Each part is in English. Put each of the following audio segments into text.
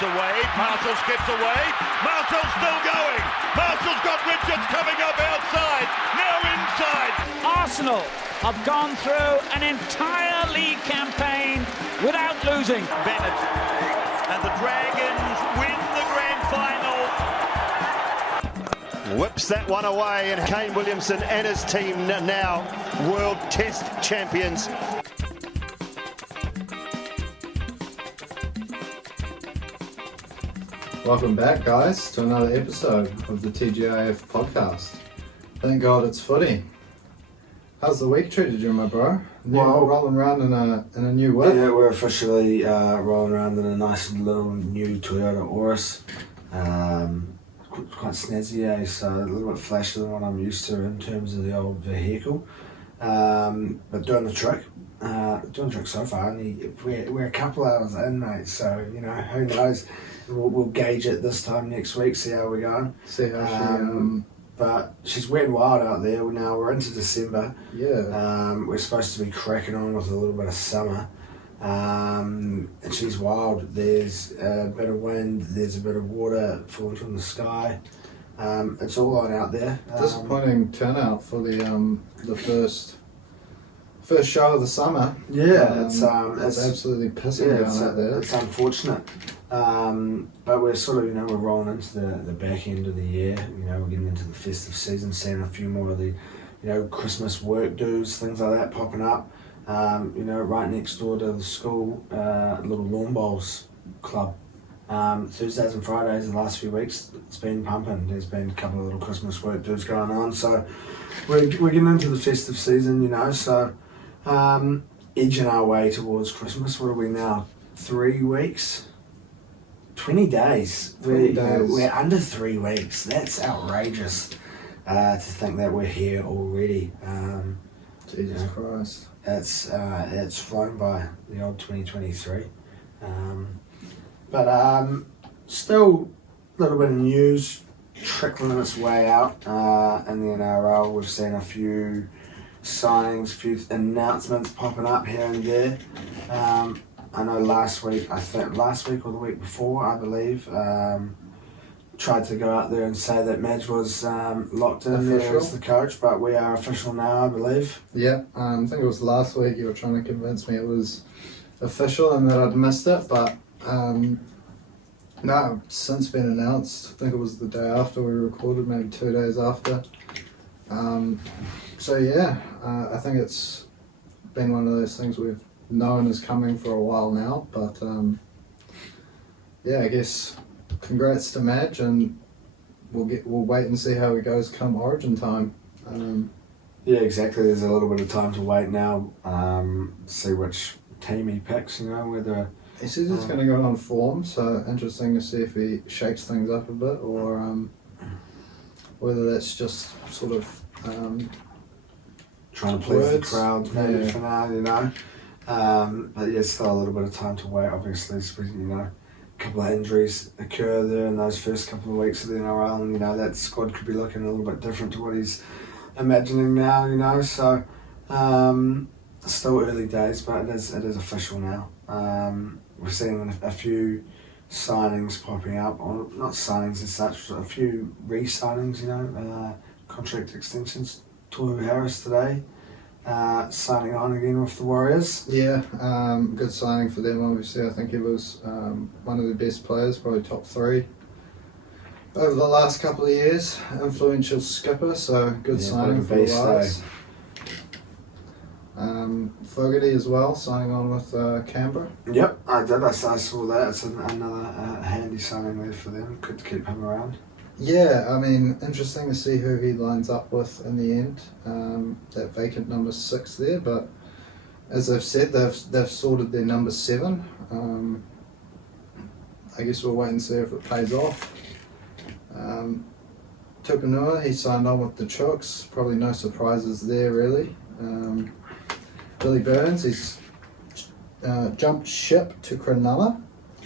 skips away, Parcel skips away, Marcel's still going, Parcel's got Richards coming up outside, now inside. Arsenal have gone through an entire league campaign without losing. Bennett and the Dragons win the grand final. Whips that one away, and Kane Williamson and his team now World Test champions. Welcome back, guys, to another episode of the TGIF podcast. Thank God it's footy. How's the week treated you, my bro? Rolling around in a new whip? Yeah, we're officially rolling around in a nice little new Toyota Auris. Quite snazzy, so a little bit flashier than what I'm used to in terms of the old vehicle. But doing the trick so far. We're a couple hours in, mate, so, you know, who knows? We'll gauge it this time next week, see how we're going. See how she... But she's wet and wild out there. Now we're into December. Yeah. We're supposed to be cracking on with a little bit of summer. And she's wild. There's a bit of wind, there's a bit of water falling from the sky. It's all on out there. Disappointing turnout for the first show of the summer. Yeah, it's absolutely pissing down out there. It's unfortunate. But we're sort of, you know, we're rolling into the back end of the year. You know, we're getting into the festive season, seeing a few more of the, you know, Christmas work dues, things like that popping up. You know, right next door to the school, little lawn bowls club. Thursdays and Fridays the last few weeks, it's been pumping. There's been a couple of little Christmas work dues going on. So we're getting into the festive season, you know, so edging our way towards Christmas. What are we now? 3 weeks? 20 days. We're under 3 weeks. That's outrageous to think that we're here already. Jesus Christ. It's flown by, the old 2023. But still a little bit of news trickling its way out in the NRL. We've seen a few signings, a few announcements popping up here and there. I know last week or the week before, I believe, tried to go out there and say that Madge was locked in there as the coach, but we are official now, I believe. Yeah, I think it was last week you were trying to convince me it was official and that I'd missed it, but no, it's since been announced. I think it was the day after we recorded, maybe 2 days after. So yeah, I think it's been one of those things we've known is coming for a while now, but yeah, I guess congrats to Madge, and we'll wait and see how it goes come Origin time. Yeah, exactly. There's a little bit of time to wait now. See which team he picks. You know, whether he says he's going to go on form, so interesting to see if he shakes things up a bit, or whether that's just sort of trying to please the crowd maybe for now. You know. But yeah, still a little bit of time to wait, obviously. You know, a couple of injuries occur there in those first couple of weeks of the NRL, and you know, that squad could be looking a little bit different to what he's imagining now, you know, so still early days, but it is official now. We're seeing a few signings popping up, or not signings as such, a few re-signings, you know, contract extensions. Toru Harris today, signing on again with the Warriors. Yeah, good signing for them, obviously. I think he was one of the best players, probably top 3 over the last couple of years. Influential skipper, so good signing for the Warriors. Fogarty as well, signing on with Canberra. Yep, I did. I saw that. It's another handy signing there for them. Good to keep him around. Yeah, I mean, interesting to see who he lines up with in the end. That vacant number 6 there, but as I've said, they've sorted their number 7. I guess we'll wait and see if it pays off. Tupanua, he signed on with the Chooks. Probably no surprises there, really. Billy Burns, he's jumped ship to Cronulla.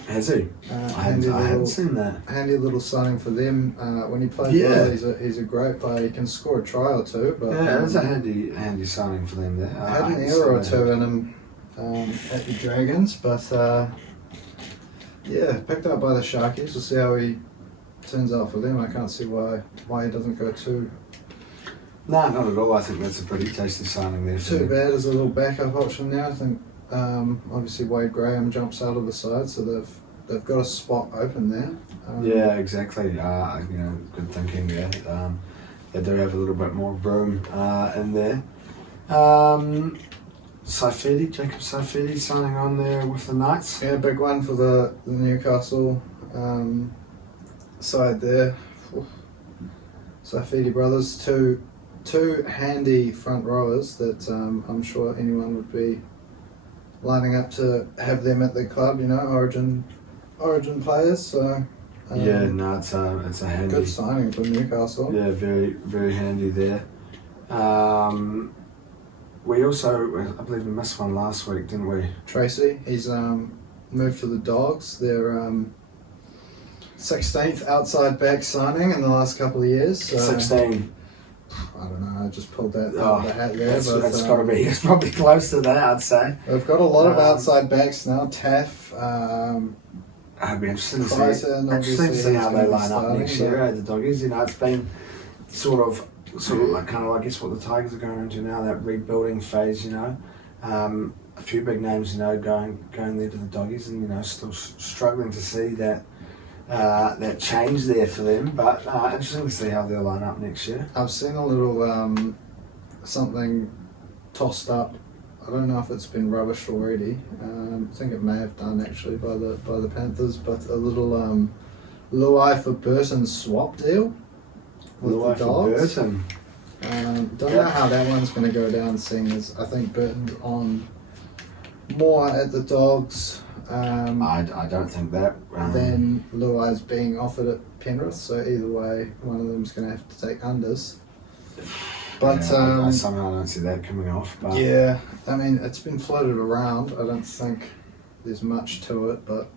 Has he? I hadn't seen that. Handy little signing for them. When he plays well, he's a great player. He can score a try or two. But yeah, it's a handy signing for them there. Had an error or two in him at the Dragons, but Yeah, picked up by the Sharkies. We'll see how he turns out for them. I can't see why he doesn't go too No, not at all. I think that's a pretty tasty signing there. too bad as a little backup option there. I think obviously Wade Graham jumps out of the side, so they've got a spot open there. Yeah, exactly. Good thinking there. They do have a little bit more room in there. Jacob Saifidi signing on there with the Knights. Yeah, big one for the Newcastle side there. Saifidi brothers, two handy front rowers that I'm sure anyone would be lining up to have them at their club. Origin players. So it's a handy. Good signing for Newcastle. Yeah, very very handy there. We also, I believe we missed one last week, didn't we? Tracy, he's moved to the Dogs. They're 16th outside back signing in the last couple of years. So 16. I don't know. I just pulled that out of the hat there. That's got to be. It's probably close to that, I'd say. They've got a lot of outside backs now. Taff. I'd be interested to Crichton, see how they line up starting, next year. The Doggies, it's been sort of like kind of I guess what the Tigers are going into now, that rebuilding phase. A few big names, going there to the Doggies, and still struggling to see that that change there for them. But interesting to see how they'll line up next year. I've seen a little something tossed up. I don't know if it's been rubbished already. I think it may have done actually by the Panthers, but a little Luai for Burton swap deal with Luai the for Dogs. Burton. Don't know how that one's going to go down, seeing as I think Burton's on more at the Dogs I don't think that. than Luai's being offered at Penrith. So either way, one of them's going to have to take unders. But I somehow don't see that coming off. But yeah, I mean it's been floated around. I don't think there's much to it, but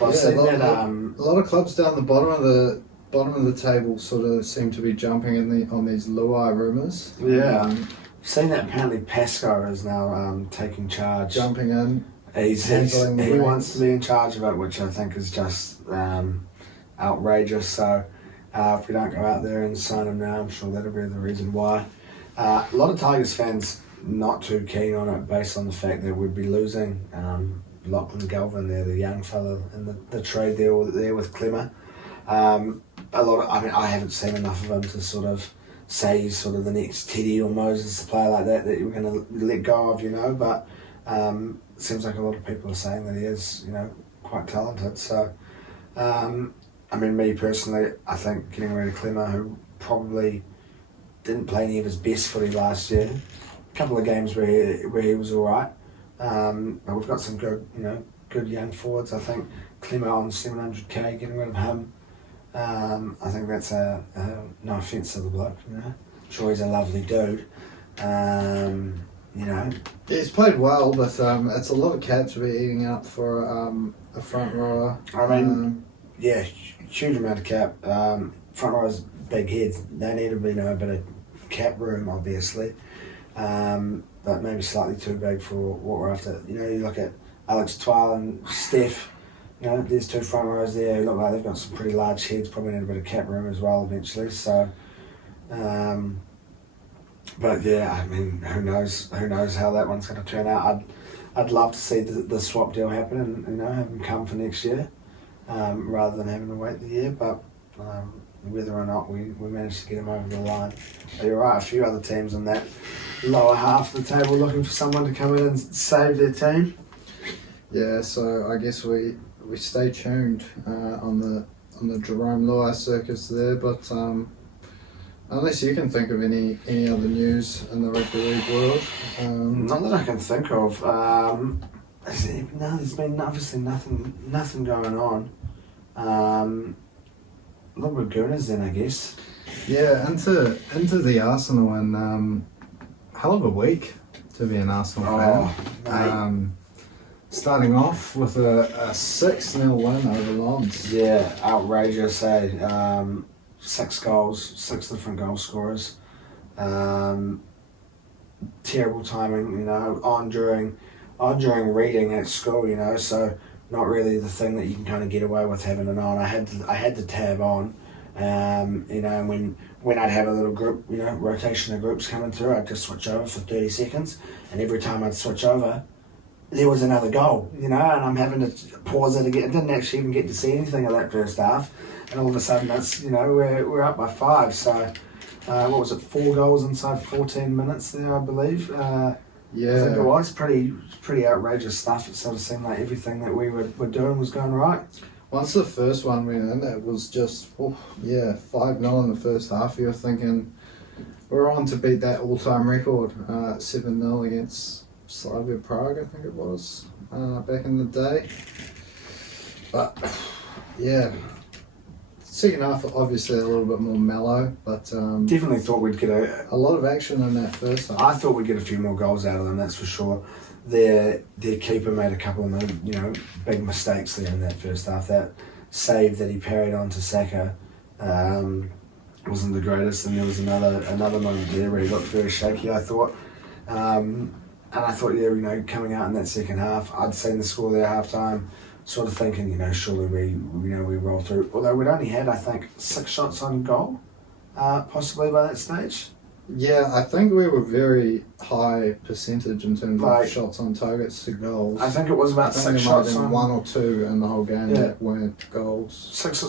I've yeah, seen a that. lot of clubs down the bottom of the table sort of seem to be jumping on these Luai rumours. Yeah. Seen that apparently Pascoe is now taking charge. Jumping in. He handling the wants reins. to be in charge of it, which I think is just outrageous. So if we don't go out there and sign him now, I'm sure that'll be the reason why. A lot of Tigers fans not too keen on it, based on the fact that we'd be losing Lachlan Galvin there, the young fellow in the trade deal there with Clemmer. I haven't seen enough of him to sort of say he's sort of the next Teddy or Moses, a player like that you're going to let go of, but it seems like a lot of people are saying that he is, quite talented. So, me personally, I think getting rid of Clemmer, who probably didn't play any of his best footy last year, a couple of games where he was alright, but we've got some good young forwards. I think Clemmer on 700k, getting rid of him, I think that's no offence to the bloke, sure he's a lovely dude, He's played well, but it's a lot of caps we're eating up for a front rower. Yeah, huge amount of cap. Front rowers, big heads. They need a bit of cap room, obviously, but maybe slightly too big for what we're after. You look at Alex Twile and Steph. There's two front rows there who look like they've got some pretty large heads. Probably need a bit of cap room as well eventually. So, but yeah, who knows? Who knows how that one's going to turn out? I'd love to see the swap deal happen and have them come for next year, rather than having to wait the year. But whether or not we manage to get them over the line, but you're right. A few other teams on that lower half of the table looking for someone to come in and save their team. Yeah, so I guess we stay tuned on the Jerome Luai circus there, but unless you can think of any other news in the rugby league world, not that I can think of. There's been obviously nothing going on. A lot of Gooners then, I guess. Yeah, into the Arsenal, and hell of a week to be an Arsenal fan. Mate. Starting off with a 6-0 win over Lons. Yeah, outrageous, eh? 6 goals, 6 different goal scorers. Terrible timing, on during reading at school, so not really the thing that you can kind of get away with having it on. I had the tab on, you know, and when I'd have a little group, you know, rotation of groups coming through, I'd just switch over for 30 seconds, and every time I'd switch over, there was another goal, you know, and I'm having to pause it again. I didn't actually even get to see anything of that first half, and all of a sudden it's, you know, we're up by 5. So what was it, 4 goals inside 14 minutes there, I believe. Yeah, I think it was pretty outrageous stuff. It sort of seemed like everything that we were doing was going right. once the first one went in, it was just 5-0 in the first half. You're thinking we're on to beat that all-time record, 7-0 against Slavia Prague, I think it was, back in the day. But yeah, second half obviously a little bit more mellow, but Definitely thought we'd get a lot of action in that first half. I thought we'd get a few more goals out of them, that's for sure. Their keeper made a couple of, you know, big mistakes there in that first half. That save that he parried onto Saka wasn't the greatest, and there was another moment there where he looked very shaky, I thought. And I thought, yeah, you know, coming out in that second half, I'd seen the score there half time, sort of thinking, you know, surely we roll through. Although we'd only had, I think, 6 shots on goal, possibly by that stage. Yeah, I think we were very high percentage in terms Like, of shots on targets to goals. I think it was about I think 6 there might have shots been on 1 or 2 in the whole game Yeah. that weren't goals. 6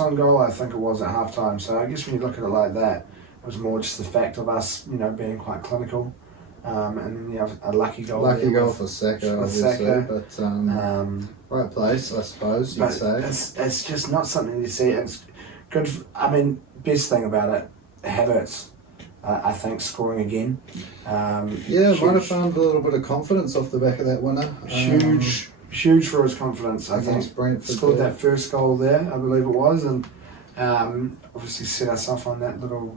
on goal, I think it was at half time. So I guess when you look at it like that, it was more just the fact of us, you know, being quite clinical. And then you have a lucky goal. Lucky there goal with- for Saka, with obviously, Saka. but right place, I suppose you'd say. It's just not something you see. It's good. I mean, best thing about it, Havertz, I think, scoring again. Yeah, might have found a little bit of confidence off the back of that winner. Huge for his confidence. I think Against Brentford. scored that first goal there, I believe it was, and obviously set us off on that little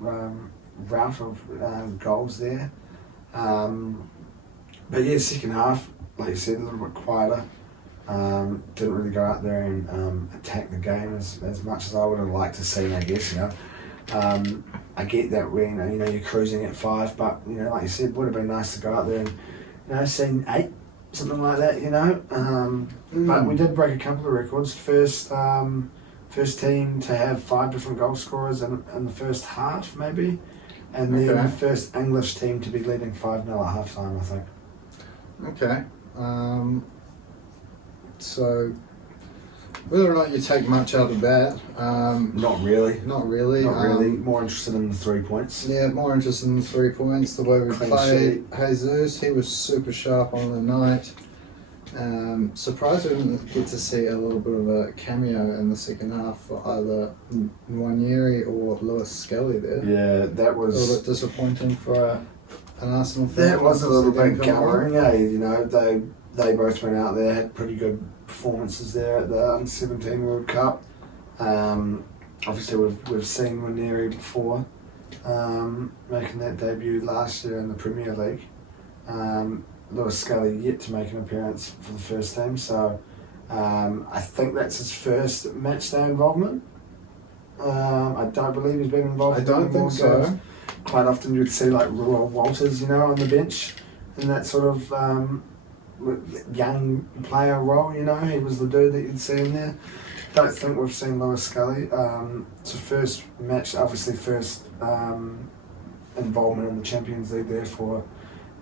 route of goals there. But yeah, second half, like you said, a little bit quieter. Didn't really go out there and attack the game as much as I would have liked to see, I guess, you know. I get that when, you know, you're cruising at 5, but, you know, like you said, would have been nice to go out there and, you know, seen 8, something like that, you know. But we did break a couple of records. First team to have 5 different goal scorers in the first half, maybe. And then the first English team to be leading 5-0 at half time, I think. Okay. So, whether or not you take much out of that, Not really. not really. Not really. More interested in the 3 points. Yeah, more interested in the 3 points. The way we Clean played Jesus, he was super sharp on the night. Surprised we didn't get to see a little bit of a cameo in the second half for either Nwaneri or Lewis Skelly there. Yeah, that A little was. bit disappointing for an Arsenal fan. That was a little bit Come on. gummering, eh? You know, they both went out there, had pretty good performances there at the Under-17 World Cup. Obviously, we've seen Nwaneri before, making that debut last year in the Premier League. Lewis Scully yet to make an appearance for the first team, so I think that's his first matchday involvement. I don't believe he's been involved. I in don't any more think so. games. Quite often you'd see like Roy Walters, you know, on the bench in that sort of young player role. You know, he was the dude that you'd see in there. Don't think we've seen Lewis Scully. It's a first match, obviously first involvement in the Champions League there for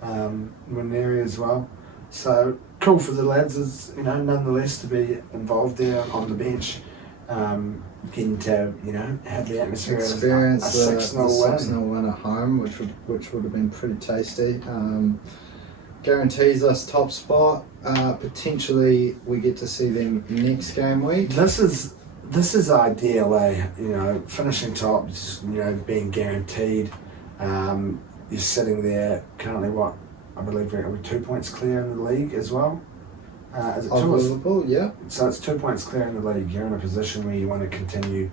Nwaneri as well. So cool for the lads, is, you know, nonetheless to be involved there on the bench, getting to, you know, have the atmosphere Experience of a the 6-0 6-0 win at home, which would have been pretty tasty. Guarantees us top spot. Potentially we get to see them next game week. This is ideal, eh? You know, finishing top, just, you know, being guaranteed. You're sitting there currently, what, I believe we're 2 points clear in the league as well. Is it Of 2 or Liverpool, yeah. So it's 2 points clear in the league. You're in a position where you want to continue.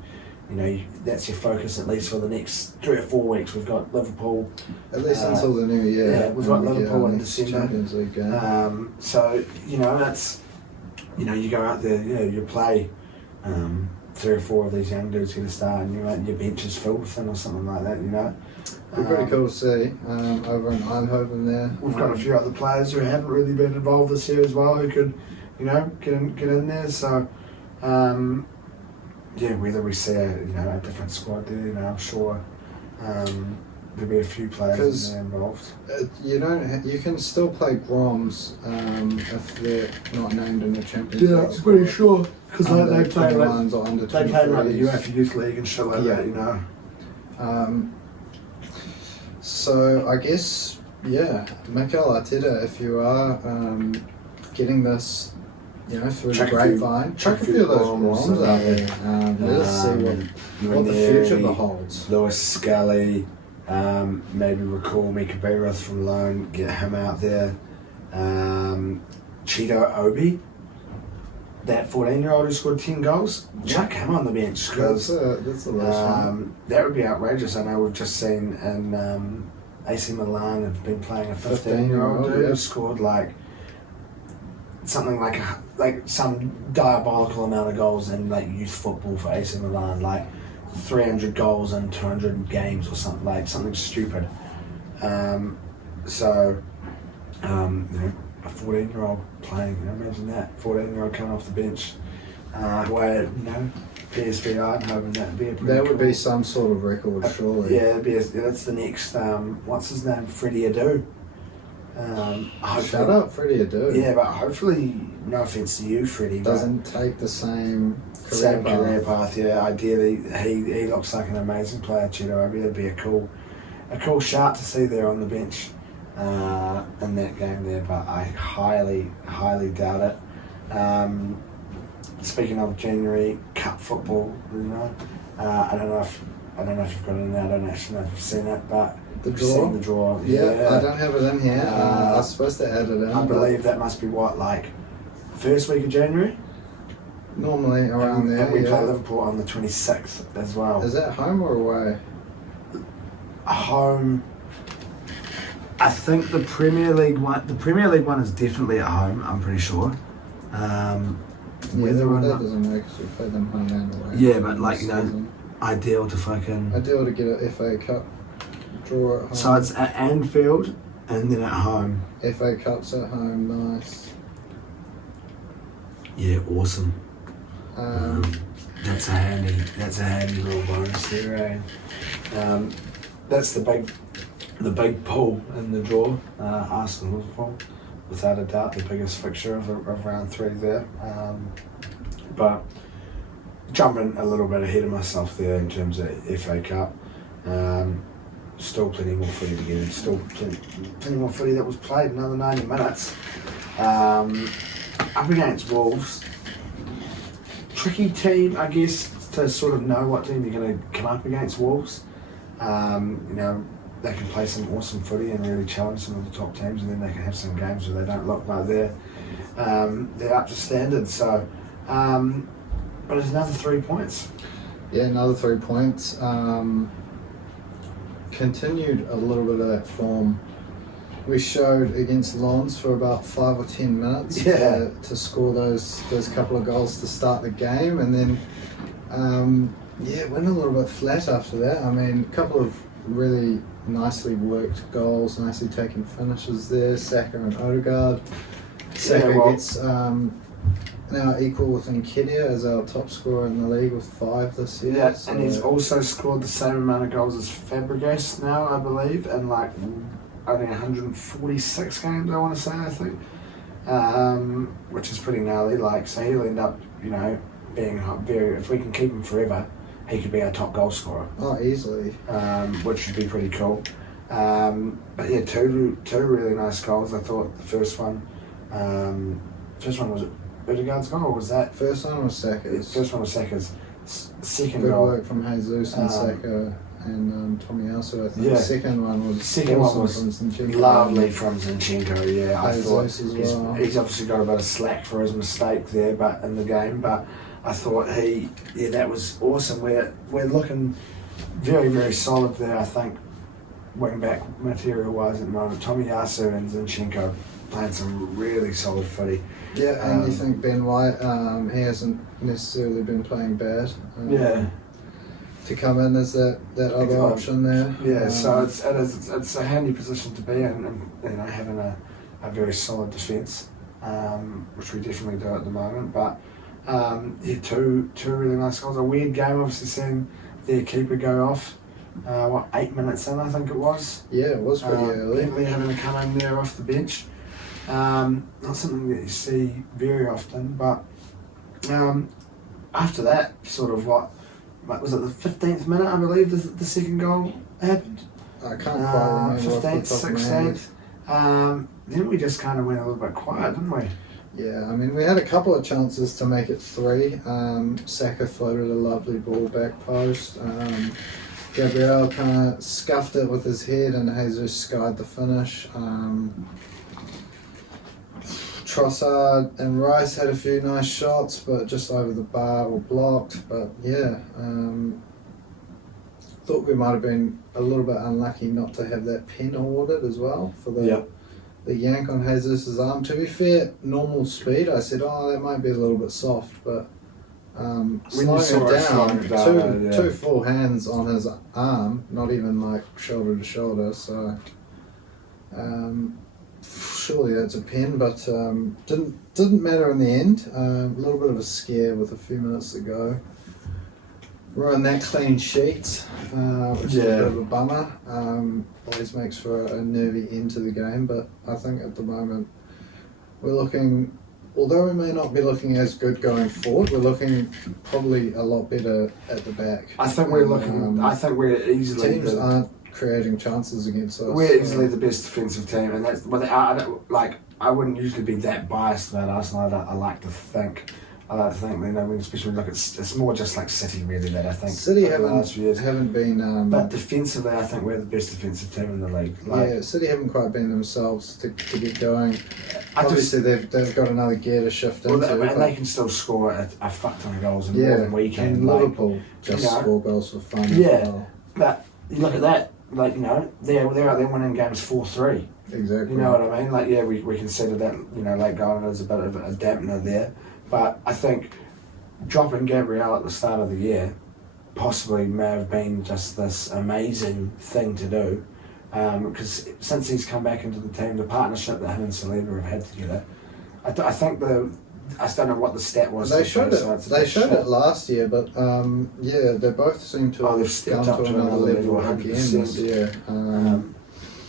You know, that's your focus at least for the next 3 or 4 weeks. We've got Liverpool. At least until the new year. Yeah, we've got and we get Liverpool our in next December. Champions League game. So, you know, that's, you know, you go out there, you know, you play 3 or 4 of these young dudes get a start, and your bench is filled with them or something like that, you know. Be pretty cool to see over in Eindhoven there. We've got a few other players who haven't really been involved this year as well, who could get in there. So, whether we see a different squad there, I'm sure there'll be a few players in there involved. You can still play Groms if they're not named in the Champions League. Yeah, I'm pretty sure because they play lines or under 23s. They play like the UEFA Youth League and shit like that, So I guess, Mikel Arteta, if you are getting this, through the grapevine, chuck a few of those Groms out there. Let's see what the future holds. Lewis Scully, maybe recall Mika Beirath from loan, get him out there. Cheeto Obi, that 14-year-old who scored 10 goals, chuck him on the bench because that's a one. that would be outrageous. I know we've just seen in AC Milan have been playing a 15-year-old dude who scored something like some diabolical amount of goals in youth football for AC Milan, 300 goals in 200 games or something stupid. A 14-year-old playing, imagine that, 14-year-old coming off the bench. PSV Eindhoven, that'd be a pretty would be some sort of record, surely. Yeah, that's the next, what's his name, Freddie Adu. Shut up, Freddie Adu. Yeah, but hopefully, no offence to you, Freddie, doesn't take the same career path. Yeah, ideally, he looks like an amazing player, Cheeto Obi. It'd be a cool shout to see there on the bench in that game there, but I highly, highly doubt it. Speaking of January Cup football, I don't know if you've got it in there. I don't actually know if you've seen it, but the draw. The draw. Yeah, I don't have it in here. I was supposed to add it in. I believe that must be first week of January. Normally around there. And we play Liverpool on the 26th as well. Is that home or away? Home. I think the Premier League one. The Premier League one is definitely at home. I'm pretty sure. Whether or that not doesn't matter because we play them home and away. Yeah, but ideal to get an FA Cup draw at home. So it's at Anfield and then at home. FA Cup's at home, nice. Yeah, awesome. That's a handy little bonus there, eh? That's the big pull in the draw. Arsenal Liverpool, without a doubt, the biggest fixture of round 3 there. But jumping a little bit ahead of myself there in terms of FA Cup. Still plenty more footy to get in. Still plenty more footy that was played. Another 90 minutes. Up against Wolves. Tricky team, I guess, to sort of know what team you're going to come up against. Wolves. They can play some awesome footy and really challenge some of the top teams, and then they can have some games where they don't look like they're up to standard. So, but it's another 3 points. Yeah, another 3 points. Continued a little bit of that form we showed against Lons for about 5 or 10 minutes to score those couple of goals to start the game, and then went a little bit flat after that. I mean, a couple of really nicely worked goals, nicely taken finishes there. Saka and Odegaard. Saka gets now equal with Nketiah as our top scorer in the league with 5 this year. Yeah, so. And he's also scored the same amount of goals as Fabregas now, I believe, in only 146 games, I want to say, I think, which is pretty gnarly. So he'll end up, being if we can keep him forever, he could be our top goal scorer. Oh, easily. Which would be pretty cool. But yeah, two really nice goals. I thought the first one was Odegaard's goal, or was that? First one was Saka's. First one was Saka's. Second Good goal. work from Jesus and Saka and Tomiyasu, I think. Yeah. Second one was from Zinchenko. Lovely from Zinchenko, yeah. I thought well. he's obviously got a bit of slack for his mistake there, but in the game. But I thought that was awesome. We're looking very, very solid there. I think wing back material wise at the moment, Tomiyasu and Zinchenko playing some really solid footy. Yeah, and you think Ben White, he hasn't necessarily been playing bad. To come in as that other option there. Yeah, so it's a handy position to be in, and having a very solid defence. which we definitely do at the moment. But yeah, two really nice goals. A weird game, obviously, seeing their keeper go off. 8 minutes in, I think it was. Yeah, it was pretty early. Bentley having to come in there off the bench. Not something that you see very often, but after that, sort of what was it, the 15th minute, I believe, the second goal happened? I can't quite remember. 15th, 16th. Then we just kind of went a little bit quiet, didn't we? Yeah, I mean, we had a couple of chances to make it 3. Saka floated a lovely ball back post. Gabriel kind of scuffed it with his head and Jesus skied the finish. Trossard and Rice had a few nice shots, but just over the bar or blocked. But yeah, thought we might have been a little bit unlucky not to have that pen awarded as well for the yank on Jesus' arm. To be fair, normal speed, I said, oh, that might be a little bit soft, but slowing it down, two full hands on his arm, not even like shoulder to shoulder, so surely that's a pen, but didn't matter in the end. A little bit of a scare with a few minutes to go. We're on that clean sheet, which is a bit of a bummer. Always makes for a nervy end to the game, but I think at the moment we're looking, although we may not be looking as good going forward, we're looking probably a lot better at the back. I think we're looking. I think we're easily teams aren't creating chances against us. We're easily the best defensive team, and that's. But I wouldn't usually be that biased about Arsenal. I like to think. You know, especially look, it's more just like City really that I think. City haven't been. But defensively, I think we're the best defensive team in the league. City haven't quite been themselves to get going. Obviously, they've got another gear to shift into. And they can still score a fuck ton of goals more than we can. And Liverpool score goals for fun. Yeah, as well. But you look at that. Like, you know, they're out there winning games 4-3. Exactly. You know what I mean? Like, yeah, we consider that, you know, late goal as a bit of a dampener there. But I think dropping Gabriel at the start of the year possibly may have been just this amazing thing to do. Because since he's come back into the team, the partnership that him and Saliba have had together, I think I just don't know what the stat was. They showed it last year, but they both seem to have gone to another level again this year.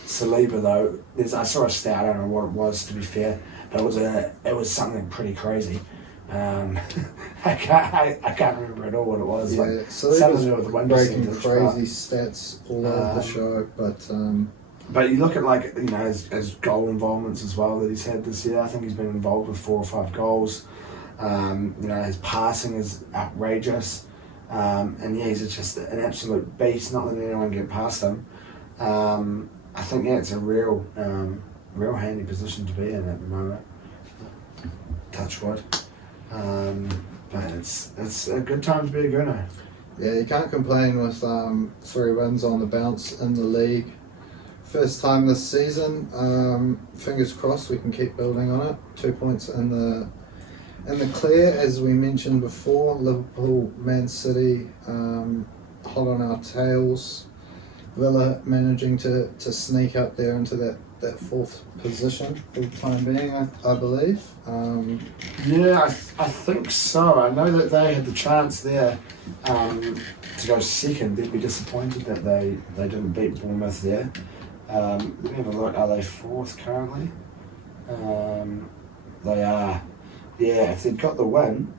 Saliba though, I saw a stat. I don't know what it was, to be fair, but it was something pretty crazy. I can't remember at all what it was. Yeah, like Saliba's breaking crazy stats all over the show, But you look at, like, you know, his goal involvements as well that he's had this year. I think he's been involved with 4 or 5 goals. You know, his passing is outrageous. And yeah, he's just an absolute beast. Not letting anyone get past him. I think it's a real handy position to be in at the moment. Touch wood. But it's a good time to be a Gunner. Yeah, you can't complain with 3 wins on the bounce in the league. First time this season. Fingers crossed we can keep building on it. 2 points in the clear, as we mentioned before. Liverpool, Man City, hot on our tails. Villa managing to sneak up there into that 4th position for the time being, I believe. Yeah, I think so. I know that they had the chance there to go second. They'd be disappointed that they didn't beat Bournemouth there. Let me have a look. Are they 4th currently? They are. Yeah, if they'd got the win,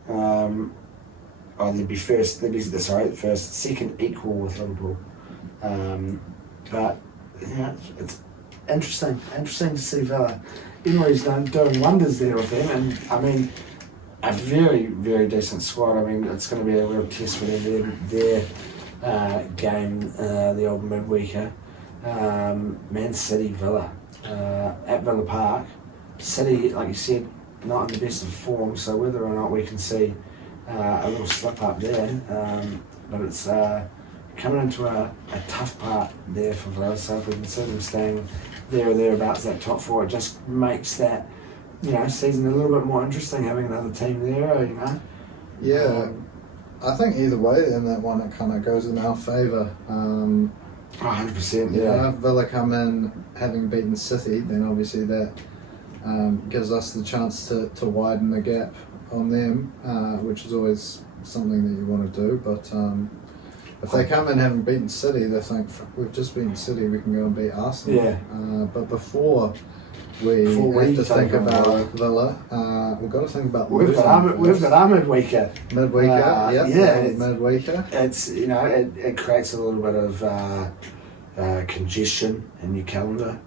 they'd be first. Second equal with Liverpool. But yeah, it's interesting to see Villa. Emery's doing wonders there with them, and I mean, a very, very decent squad. I mean, it's going to be a real test for them. Their game, the old midweeker. Man City, Villa, at Villa Park. City, like you said, not in the best of form, so whether or not we can see a little slip up there, but it's coming into a tough part there for Villa, so if we can see them staying there or thereabouts, that top 4, it just makes that, you know, season a little bit more interesting, having another team there, you know. Yeah, I think either way in that one it kind of goes in our favour. 100%, yeah. If Villa come in having beaten City, then obviously that gives us the chance to widen the gap on them, which is always something that you want to do. But if they come in having beaten City, they think, we've just beaten City, we can go and beat Arsenal. Yeah. But before we have to think about Villa, we've got to think about we've got our midweeker. Midweeker. It's it creates a little bit of congestion in your calendar.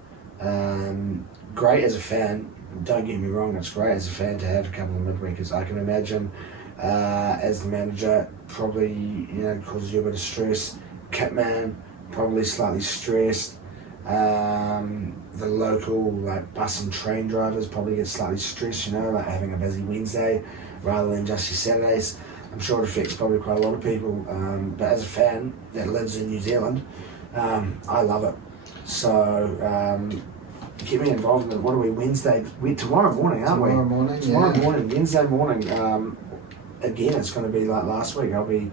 Great as a fan. Don't get me wrong, it's great as a fan to have a couple of midweekers. I can imagine as the manager, probably causes you a bit of stress. Kitman probably slightly stressed. The local bus and train drivers probably get slightly stressed, having a busy Wednesday rather than just your Saturdays. I'm sure it affects probably quite a lot of people, but as a fan that lives in New Zealand, I love it. So get me involved in it. What are we, Wednesday? Tomorrow morning, aren't we? Tomorrow morning, Wednesday morning. Again, it's going to be like last week. I'll be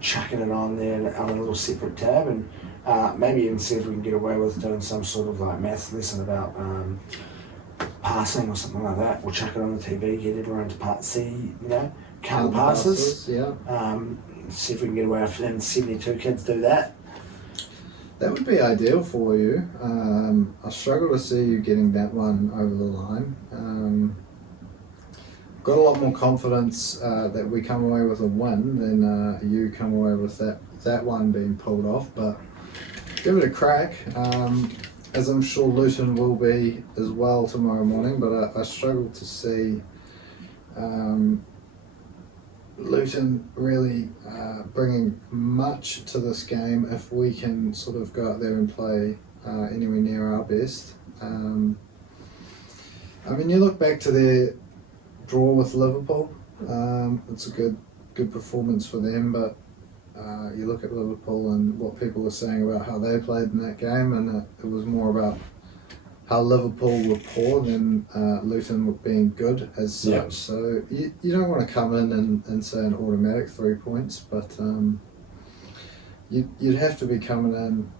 chucking it on there on a little separate tab, and maybe even see if we can get away with doing some sort of maths lesson about passing or something like that. We'll chuck it on the TV, get everyone to see, count passes. Yeah. See if we can get away with it. 72 kids do that. That would be ideal for you. I struggle to see you getting that one over the line. Got a lot more confidence that we come away with a win than you come away with that one being pulled off. But give it a crack, as I'm sure Luton will be as well tomorrow morning. But I struggle to see Luton really bringing much to this game if we can sort of go out there and play anywhere near our best. You look back to their draw with Liverpool, it's a good performance for them, but you look at Liverpool and what people were saying about how they played in that game, and it was more about how Liverpool were poor than Luton were being good as such. Yeah. So you don't want to come in and say an automatic 3 points, but you'd have to be coming in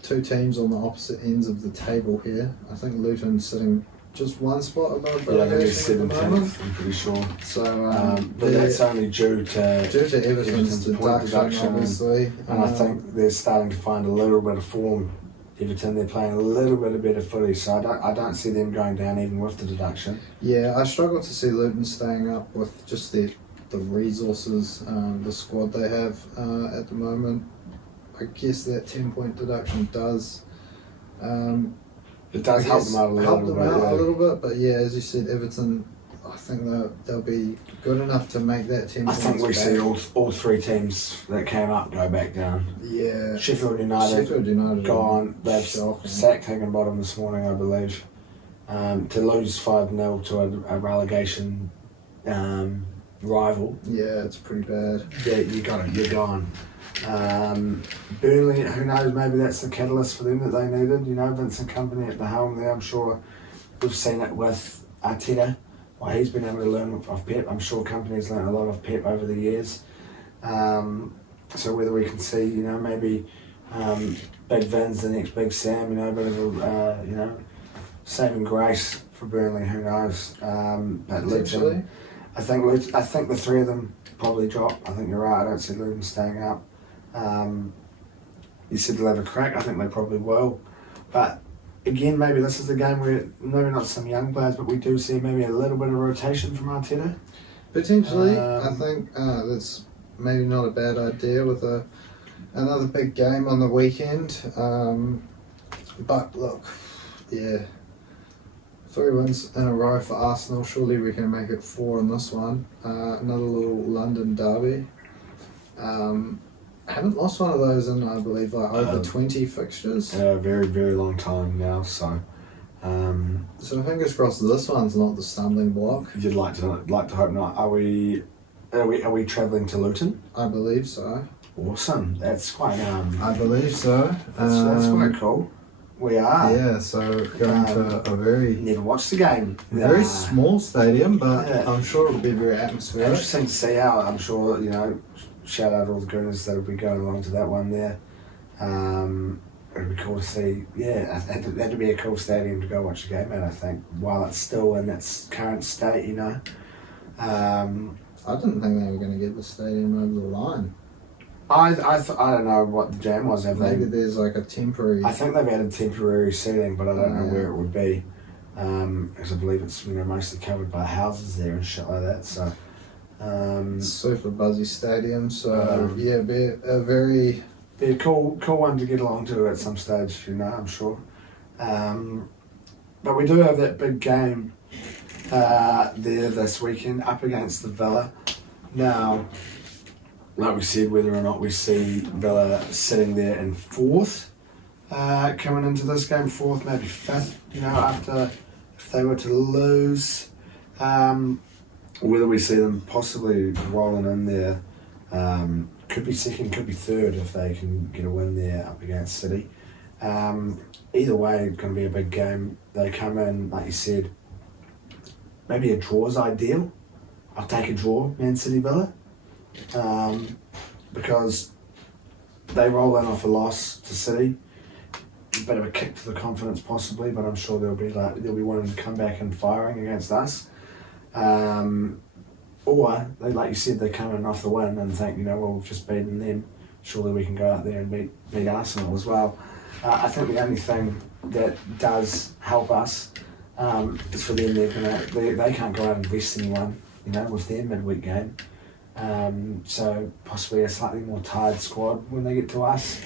two teams on the opposite ends of the table here. I think Luton's sitting just one spot above relegation at the moment. I'm pretty sure. So, but that's only due to Everton's deduction, obviously. And I think they're starting to find a little bit of form. Everton, they're playing a little bit of better footy, so I don't see them going down even with the deduction. Yeah, I struggle to see Luton staying up with just the resources, the squad they have at the moment. I guess that 10-point deduction does. It does help them out a little bit. But yeah, as you said, Everton, I think they'll be good enough to make that 10 points. I think we see all three teams that came up go back down. Yeah. Sheffield United gone. They've sacked Higginbottom this morning, I believe. To lose 5-0 to a relegation rival. Yeah, it's pretty bad. Yeah, you're gone. Burnley, who knows, maybe that's the catalyst for them that they needed. Vincent Kompany at the helm there. I'm sure we've seen it with Arteta. Well, he's been able to learn off Pep. I'm sure Kompany's learned a lot of Pep over the years. So whether we can see, maybe Big Vin's the next Big Sam, a bit of a, saving grace for Burnley, who knows. But Luton, I think the three of them probably drop. I think you're right. I don't see Luton staying up. You said they'll have a crack. I think they probably will. But again, maybe this is the game where maybe not some young players, but we do see maybe a little bit of rotation from Arteta. Potentially, I think that's maybe not a bad idea with another big game on the weekend. But look, yeah, 3 wins in a row for Arsenal. Surely we can make it 4 in this one. Another little London derby. Haven't lost one of those in, I believe, over 20 fixtures. Yeah, a very, very long time now. So fingers crossed this one's not the stumbling block. You'd like to hope not. Are we travelling to Luton? I believe so. Awesome. That's quite I believe so. That's quite cool. We are. Yeah, so going to a very... Never watched the game. Very small stadium, but yeah. I'm sure it'll be very atmospheric. Interesting to see how, I'm sure, shout out to all the gooners that'll be going along to that one there. it'd be cool to see. Yeah, that'd be a cool stadium to go watch the game at. I think while it's still in its current state, you know. I didn't think they were going to get the stadium over the line. I don't know what the jam was. Maybe there's like a temporary. I think they've added temporary seating, but I don't know where it would be. Because I believe it's mostly covered by houses there and shit like that. So super buzzy stadium. So yeah, be a cool one to get along to at some stage. You know, I'm sure. But we do have that big game there this weekend up against the Villa. Now, like we said, whether or not we see Villa sitting there in fourth, coming into this game, fourth, maybe fifth, you know, after if they were to lose, whether we see them possibly rolling in there, could be second, could be third if they can get a win there up against City. Either way, it's going to be a big game. They come in, like you said, maybe a draw is ideal. I'll take a draw, Man City Villa. Because they roll in off a loss to City, a bit of a kick to the confidence possibly, but I'm sure they'll be wanting to come back and firing against us. Or they, like you said, they're coming off the win and think, you know, well, we've just beaten them. Surely we can go out there and beat Arsenal as well. I think the only thing that does help us is for them. They can't go out and rest anyone, you know, with their midweek game. So possibly a slightly more tired squad when they get to us.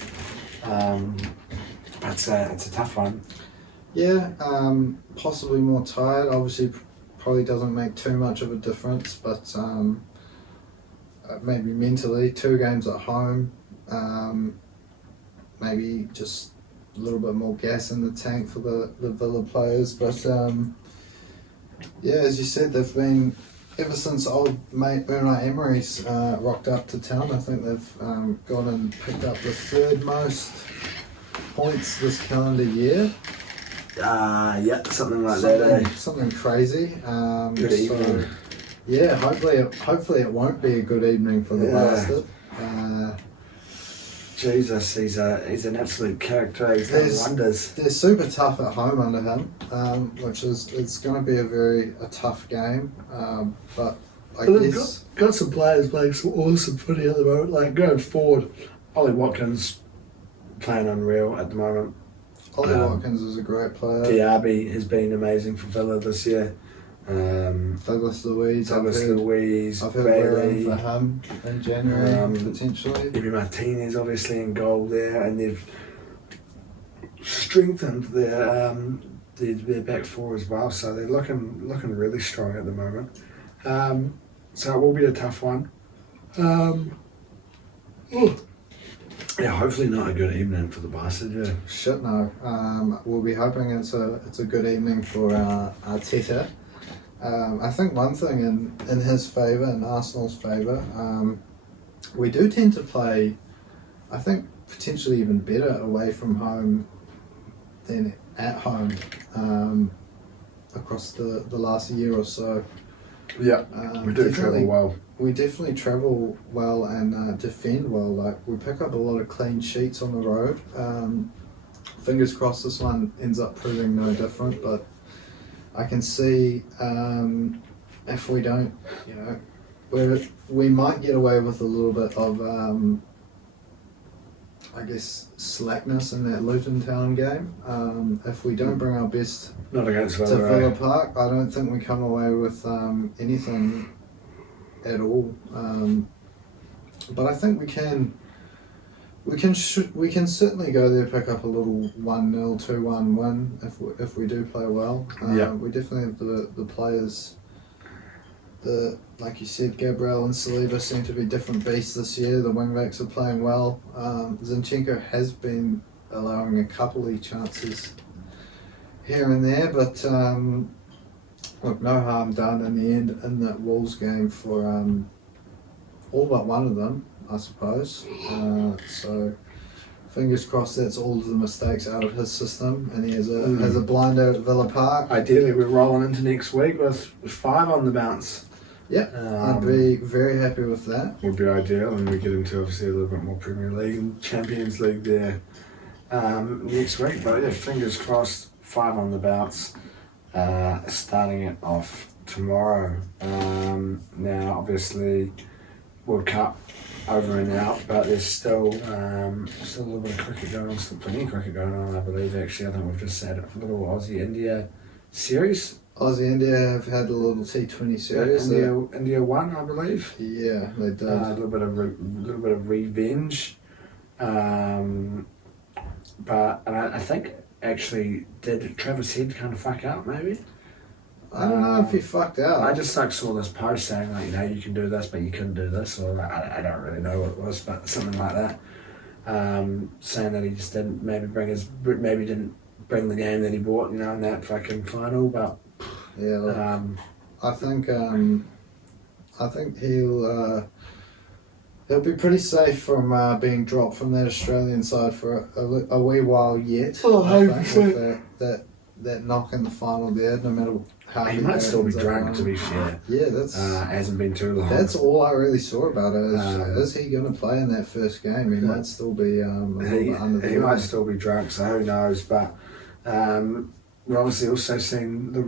But it's a tough one. Yeah, possibly more tired. Obviously, probably doesn't make too much of a difference, but maybe mentally, 2 games at home, maybe just a little bit more gas in the tank for the Villa players. But yeah, as you said, they've been, ever since old mate Unai Emery's rocked up to town, I think they've gone and picked up the 3rd most points this calendar year. Yeah, something like that. Something crazy. Good evening. Yeah, hopefully it won't be a good evening for the bastard. Jesus, he's an absolute character. He's done wonders. They're super tough at home under him, which it's going to be a tough game. But I guess got some players playing some awesome footy at the moment. Like going forward, Ollie Watkins playing unreal at the moment. Ollie Watkins is a great player. Diaby has been amazing for Villa this year. Douglas Luiz. I've heard we're in for him in January potentially. Maybe Martinez obviously in goal there, and they've strengthened their back four as well. So they're looking really strong at the moment. So it will be a tough one. Yeah, hopefully not a good evening for the bastard. Yeah. Shit no. We'll be hoping it's a good evening for Arteta. I think one thing in his favour, in Arsenal's favour, we do tend to play, I think, potentially even better away from home than at home across the last year or so. Yeah, we do travel well. We definitely travel well and defend well. Like, we pick up a lot of clean sheets on the road. Fingers crossed this one ends up proving no different, but I can see if we don't, you know, we might get away with a little bit of, I guess, slackness in that Luton Town game. If we don't bring our best not against to Villa Park, I don't think we come away with anything at all. But I think we can certainly go there, pick up a little 1-0, 2-1 win if we do play well. We definitely have the players. Like you said, Gabriel and Saliba seem to be different beasts this year. The wingbacks are playing well. Zinchenko has been allowing a couple of chances here and there, but look, no harm done in the end in that Wolves game for all but one of them, I suppose. So fingers crossed that's all of the mistakes out of his system, and he has a blinder at Villa Park. Ideally, we're rolling into next week with 5 on the bounce. Yeah, I'd be very happy with that. Would be ideal, and we get into obviously a little bit more Premier League and Champions League there next week. But yeah, fingers crossed, 5 on the bounce, starting it off tomorrow. Now, obviously, World Cup over and out, but there's still a little bit of cricket going on, still plenty of cricket going on, I believe, actually. I think we've just had a little Aussie-India series. Aussie-India have had a little T20 series. India won, I believe. Yeah, they did. A little bit of revenge. But I think actually, did Travis Head kind of fuck out, maybe? I don't know if he fucked out. I just saw this post saying you can do this, but you couldn't do this, or I don't really know what it was, but something like that. Saying that he just didn't didn't bring the game that he bought, in that fucking final. But yeah, look, I think he'll be pretty safe from being dropped from that Australian side for a wee while yet. Oh, I think, with that knock in the final there, no matter how he might still be drunk, to be fair. Yeah, that's hasn't been too long. That's all I really saw about it. Is he going to play in that first game? He might still be a little bit under the He might still be drunk, so who knows? But we're obviously also seeing a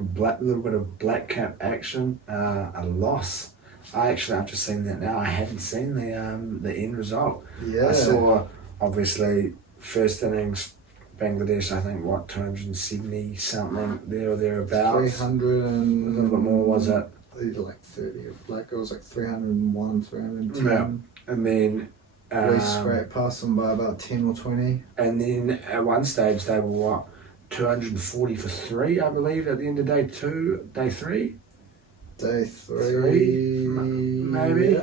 little bit of black cap action. A loss. I've just seen that now. I hadn't seen the end result. Yeah. I saw obviously first innings. Bangladesh, I think, 270 something there or thereabouts. 300 and a little bit more, was it? Like 30. Like it was like 301, 310. Yeah. And then we scraped past them by about 10 or 20. And then at one stage they were 240 for 3, I believe, at the end of day 3. Day 3, maybe.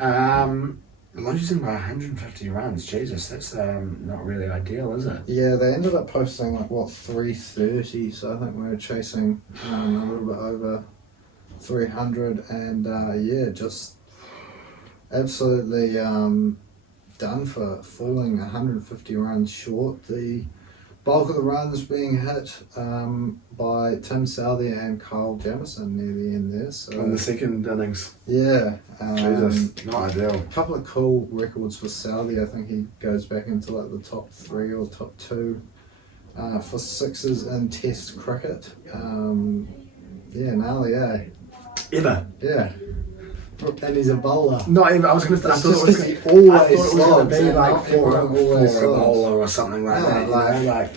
Yeah. Losing by 150 runs, Jesus, that's not really ideal, is it? Yeah, they ended up posting 330, so I think we were chasing a little bit over 300, and just absolutely done for falling 150 runs short. The bulk of the runs being hit by Tim Southey and Kyle Jamieson near the end there. So on the second innings. Yeah. Jesus, not ideal. A couple of cool records for Southey. I think he goes back into the top 3 or top 2 for sixes in Test cricket. Gnarly, eh? Ever. Yeah. And he's a bowler. Not even. I was going to. I thought it was going to be for a bowler or something like that. Like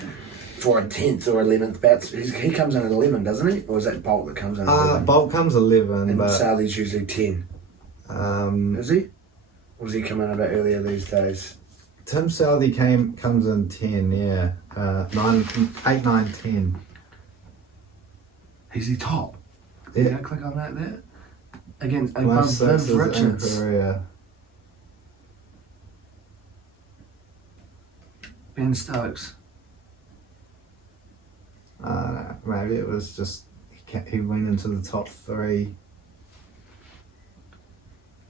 for a 10th or 11th bats. He comes in at 11, doesn't he? Or is that Bolt that comes in at 11? Bolt comes 11, and but Southey's usually 10. Is he? Or does he come in a bit earlier these days? Tim Southey comes in 10. Yeah, 8, 9, 10. Is he top? Yeah. Click on that there. Against above Viv Richards. Ben Stokes. Maybe it was just he went into the top 3.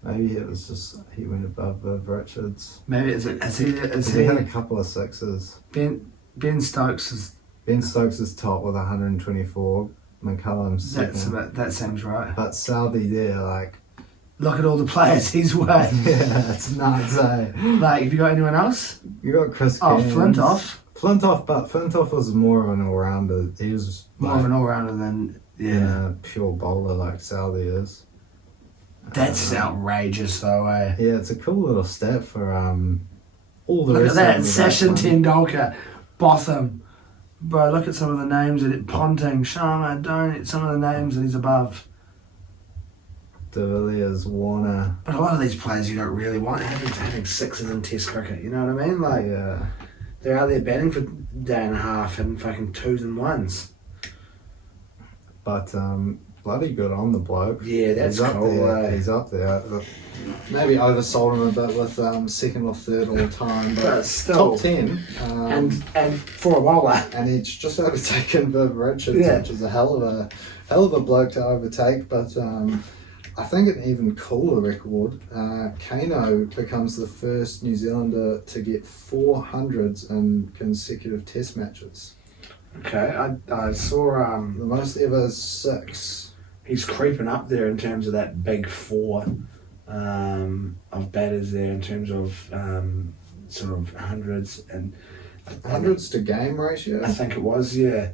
Maybe it was just he went above Viv Richards. Maybe he had a couple of sixes. Ben Stokes is top with 124. McCullum's second. That seems right. But Southey there, look at all the players he's won. Yeah, it's nuts, eh? Have you got anyone else? You got Chris Cairns. Flintoff, but Flintoff was more of an all-rounder. He was more of an all-rounder than a pure bowler like Southey is. That's outrageous, though, eh? Yeah, it's a cool little stat for all the look rest at that. of Sachin Tendulkar, Botham. Bro, look at some of the names that Ponting, Sharma, Dhoni, some of the names that he's above. De Villiers, Warner. But a lot of these players you don't really want having sixes in Test cricket, you know what I mean? They're out there batting for a day and a half and fucking 2s and 1s. But bloody good on the bloke. Yeah, that's cool. He's up there. Maybe oversold him a bit with second or third all the time, but still top 10. And for a bowler. And he's just overtaken Viv Richards, which is a hell of a bloke to overtake. But I think an even cooler record. Kano becomes the first New Zealander to get 400s in consecutive Test matches. Okay, I saw the most ever is 6. He's creeping up there in terms of that big 4 of batters there in terms of sort of hundreds, and hundreds to game ratio. I think it was, yeah.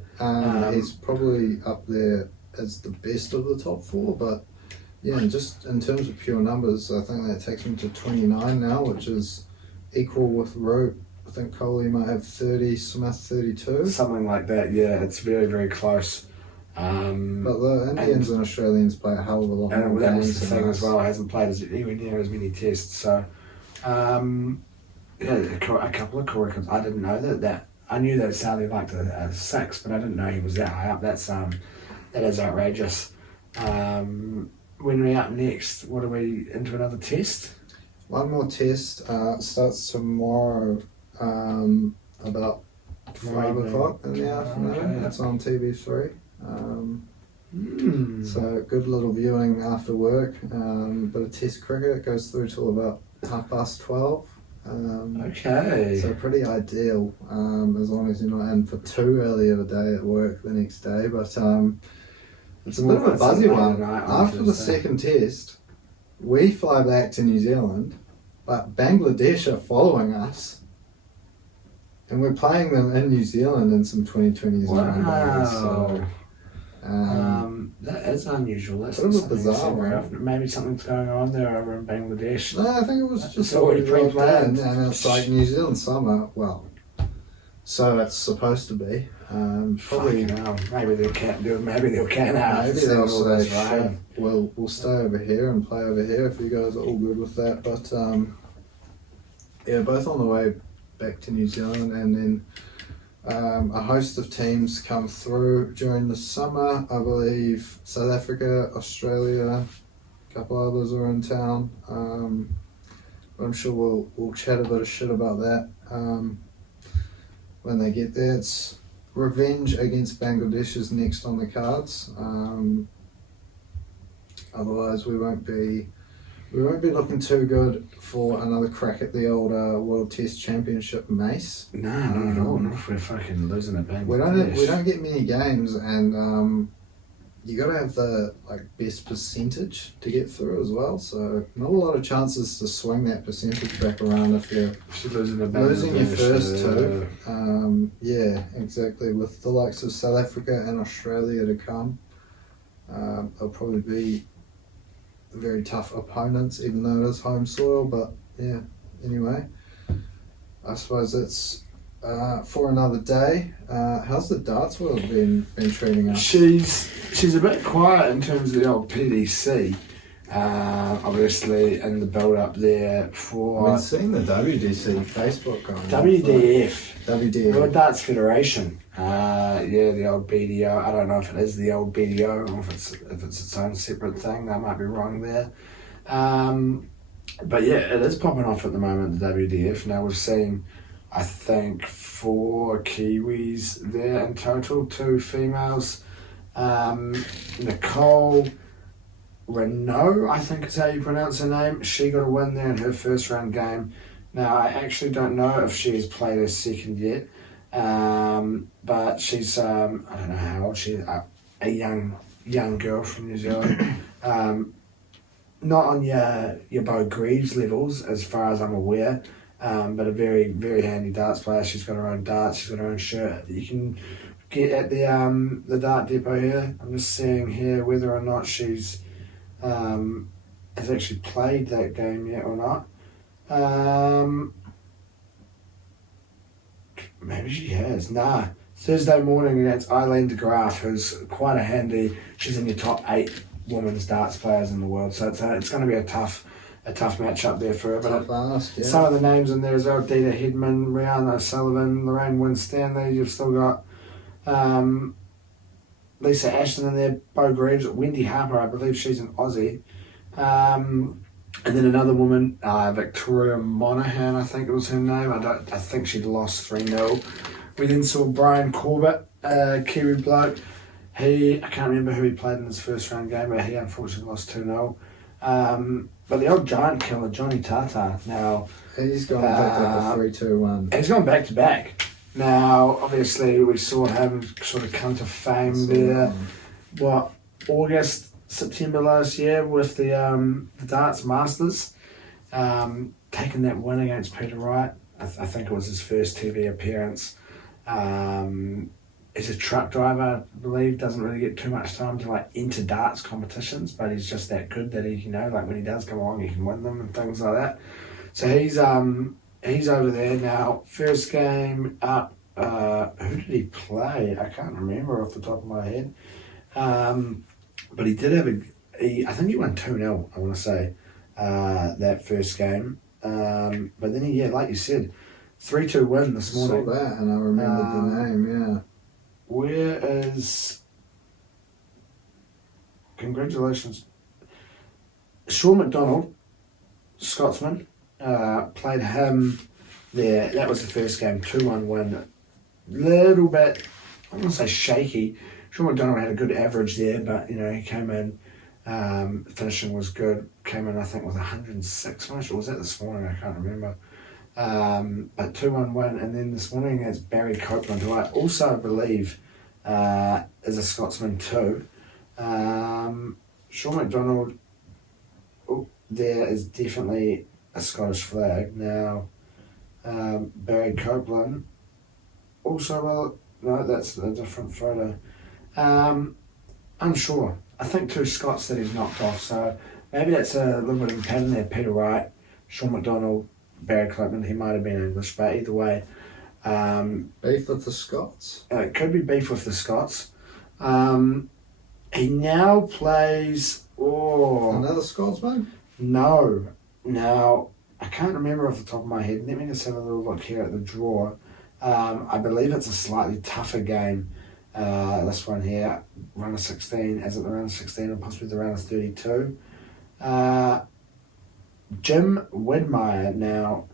He's probably up there as the best of the top 4, but yeah, and just in terms of pure numbers, I think that takes him to 29 now, which is equal with Root. I think Coley might have 30, Smith 32. Something like that, yeah. It's very, very close. But the Indians and Australians play a hell of a lot more that games was the than thing us. as well. He hasn't played anywhere near as many tests. So, yeah, a couple of career records. I didn't know that. I knew that it sounded like the 6, but I didn't know he was that high up. That is outrageous. When we're up next, what are we into another test? One more test starts tomorrow about 5 o'clock in the afternoon. Okay. It's on TV3. So good little viewing after work. But a test cricket goes through till about 12:30. Okay. So pretty ideal as long as you're not in for too early of a day at work the next day. But it's a bit of a buzzy one. After the second test, we fly back to New Zealand, but Bangladesh are following us. And we're playing them in New Zealand in some 2020s. Wow. So, that is unusual. That's Sort of a something bizarre you see very one. often. Maybe something's going on there over in Bangladesh. no, I think it was just already already pre-planned. planned, and it's like New Zealand summer. Well, so it's supposed to be. Probably. Fucking hell. Maybe they'll can do. Maybe they'll can Maybe have they'll all this say, rain. we'll stay over here and play over here if you guys are all good with that. But yeah, both on the way back to New Zealand, and then a host of teams come through during the summer. I believe South Africa, Australia, a couple others are in town. But I'm sure we'll chat a bit of shit about that when they get there. It's revenge against Bangladesh is next on the cards. Otherwise, we won't be looking too good for another crack at the old World Test Championship mace. No, not at all. Not if we're fucking losing a Bangladesh. We don't get many games, and you got to have the best percentage to get through as well. So not a lot of chances to swing that percentage back around if you're losing your first two. Yeah, exactly. With the likes of South Africa and Australia to come, they'll probably be very tough opponents, even though it is home soil. But yeah, anyway, I suppose it's for another day. How's the darts world been treating us? She's a bit quiet in terms of the old PDC. Obviously, in the build up there for I've been seeing the WDC Facebook going. WDF, World Darts Federation. Yeah, the old BDO. I don't know if it is the old BDO or if it's its own separate thing. I might be wrong there. But yeah, it is popping off at the moment, the WDF. Now we've seen, I think, 4 Kiwis there in total, 2 females. Nicole Renault, I think is how you pronounce her name. She got a win there in her first round game. Now, I actually don't know if she has played her second yet. But she's, I don't know how old she is, a young girl from New Zealand. Not on your Bo Greaves levels, as far as I'm aware, but a very, very handy darts player. She's got her own darts, she's got her own shirt that you can get at the dart depot here. I'm just seeing here whether or not she's has actually played that game yet or not. Maybe she has. Nah. Thursday morning against Eileen de Graaf, who's quite a handy. She's in your top 8 women's darts players in the world, so it's going to be a tough matchup there for her. But Fast, yeah. some of the names in there as well: Dita Hedman, Rihanna O'Sullivan, Lorraine Winstanley. You've still got Lisa Ashton in there, Bo Greaves, Wendy Harper, I believe she's an Aussie. And then another woman, Victoria Monaghan, I think it was her name. I think she'd lost 3-0. We then saw Brian Corbett, Kiwi bloke. I can't remember who he played in his first round game, but he unfortunately lost 2-0. But the old giant killer, Johnny Tata, now... He's gone back to a 3-2-1. He's gone back to back. Now, obviously, we saw him sort of come to fame there. August, September last year with the Darts Masters, taking that win against Peter Wright. I think it was his first TV appearance. He's a truck driver, I believe, doesn't really get too much time to like enter darts competitions, but he's just that good that he, like when he does come along, he can win them and things like that. So he's over there now. First game up, who did he play? I can't remember off the top of my head. But he did have I think he won 2-0, I want to say, that first game. But then he, like you said, 3-2 win this morning. I saw that and I remembered the name, yeah. Where is... Congratulations. Sean McDonald, Scotsman, played him there. That was the first game, 2-1 win. Little bit, I wouldn't say shaky. Sean McDonald had a good average there, but he came in, finishing was good. Came in, I think, with 106 finish, or was that this morning? I can't remember. But 2-1 win, and then this morning it's Barry Copeland, who I also believe is a Scotsman too. Sean McDonald, there is definitely a Scottish flag. Now, Barry Copeland, also, well, no, that's a different photo. Unsure. I think 2 Scots that he's knocked off, so maybe that's a little bit of a pattern there. Peter Wright, Sean McDonald, Barry Copeland, he might have been English, but either way. Beef with the Scots? It could be beef with the Scots. He now plays... Another Scotsman? No. Now, I can't remember off the top of my head. Let me just have a little look here at the draw. I believe it's a slightly tougher game. This one here, round of 16. Is it the round of 16 or possibly the round of 32? Jim Widmeyer, now,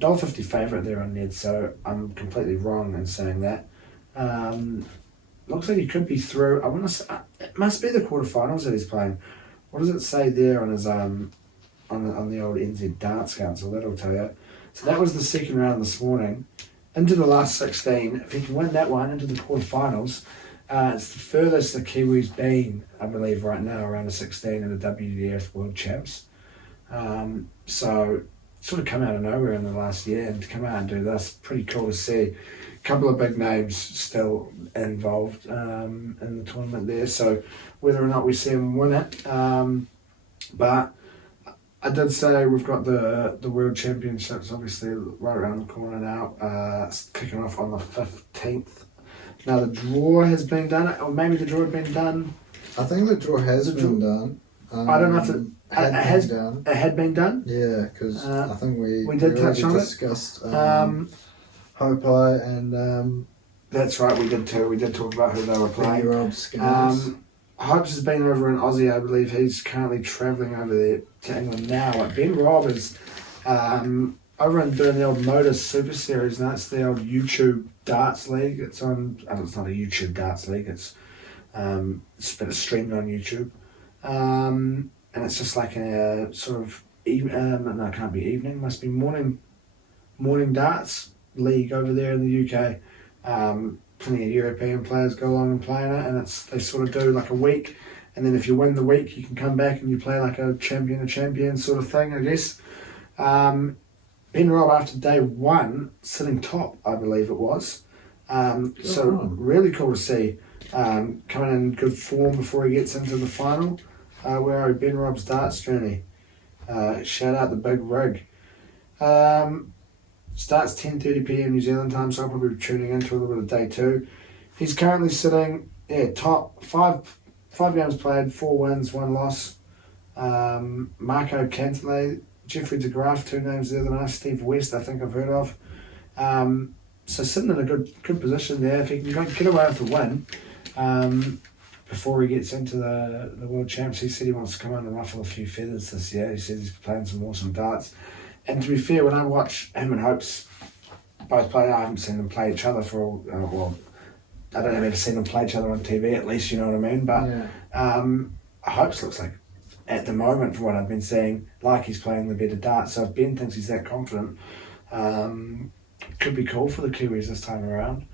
$1.50 favourite there on Ned, so I'm completely wrong in saying that. Looks like he could be through. I want to say it must be the quarterfinals that he's playing. What does it say there on his on the old NZ Darts Council? That'll tell you. So that was the second round this morning. Into the last 16. If he can win that one into the quarterfinals, it's the furthest the Kiwis been, I believe, right now, around the 16 in the WDF World Champs. So sort of come out of nowhere in the last year, and to come out and do this, pretty cool to see. A couple of big names still involved in the tournament there, so whether or not we see him win it, but I did say we've got the World Championships obviously right around the corner now, kicking off on the 15th. Now the draw has been done, or maybe the draw had been done. I think the draw has been done. I don't know if it had been done. Yeah, because I think we did touch on discussed Hopi and that's right, we did too. We did talk about who they were playing. Hopes has been over in Aussie, I believe. He's currently travelling over there to England now. Ben Robb is over and doing the old Modus Super Series, and that's the old YouTube Darts League. It's on. It's not a YouTube Darts League. It's streamed on YouTube, and it's just like a sort of no, it can't be evening. Must be morning darts league over there in the UK. Plenty of European players go along and play in it, and they sort of do like a week, and then if you win the week, you can come back and you play like a champion sort of thing, I guess. Ben Robb, after day one, sitting top, I believe it was. So really cool to see. Coming in good form before he gets into the final. Where are Ben Robb's darts journey? Shout out the big rig. Starts 10:30 p.m. New Zealand time, so I'll probably be tuning into a little bit of day two. He's currently sitting top five games played, 4 wins, 1 loss. Marco Cantlay, Jeffrey de Graaf, 2 names there than us. Steve West, I think I've heard of. So sitting in a good position there. If he can get away with the win before he gets into the World Champs, he said he wants to come on and ruffle a few feathers this year. He says he's playing some awesome darts. And to be fair, when I watch him and Hopes both play, I haven't seen them play each other for, I don't have ever seen them play each other on TV, at least, you know what I mean? But Hopes looks like, at the moment, from what I've been seeing, like he's playing the better darts. So if Ben thinks he's that confident, could be cool for the Kiwis this time around.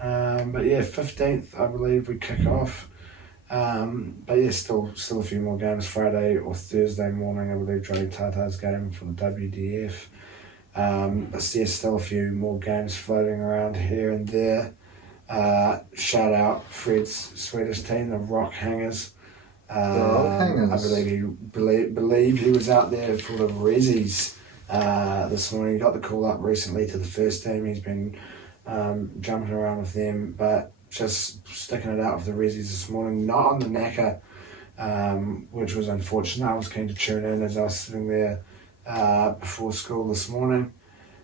But yeah, 15th, I believe, we kick off. But yeah, still a few more games. Friday or Thursday morning, I believe, Johnny Tata's game for the WDF. But there's still a few more games floating around here and there. Shout out Fred's Swedish team, the Rock Hangers. I believe he was out there for the Rezzies this morning. He got the call up recently to the first team. He's been jumping around with them, but just sticking it out with the Rezzies this morning. Not on the knacker, which was unfortunate. I was keen to tune in as I was sitting there before school this morning.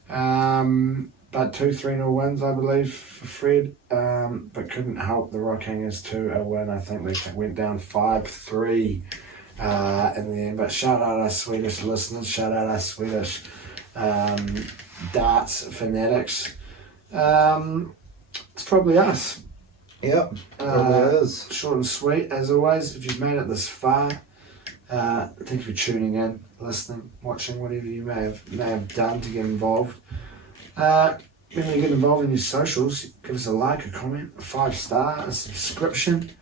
But 2-3-0 wins, I believe, for Fred, but couldn't help the Rock Hangers to a win. I think they went down 5-3 in the end. But shout out our Swedish listeners, shout out our Swedish darts fanatics. It's probably us. Yep, probably is. Short and sweet, as always. If you've made it this far, thank you for tuning in, listening, watching, whatever you may have done to get involved. When you get involved in your socials, give us a like, a comment, a 5-star, a subscription.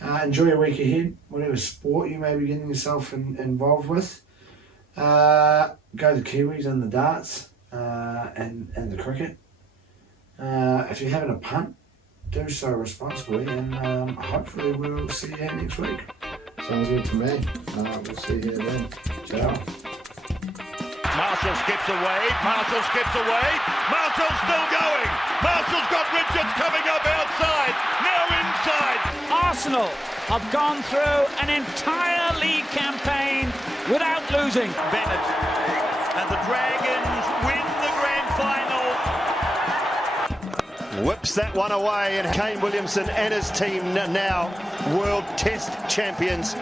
Enjoy your week ahead, whatever sport you may be getting yourself involved with. Go the Kiwis and the darts and the cricket. If you're having a punt, do so responsibly, and hopefully we'll see you next week. Sounds good to me. We'll see you then. Ciao. Marshall skips away. Marshall's still going. Marshall's got Richards coming up outside. Now inside. Arsenal have gone through an entire league campaign without losing. Bennett and the Dragons win the grand final. Whips that one away, and Kane Williamson and his team now world test champions.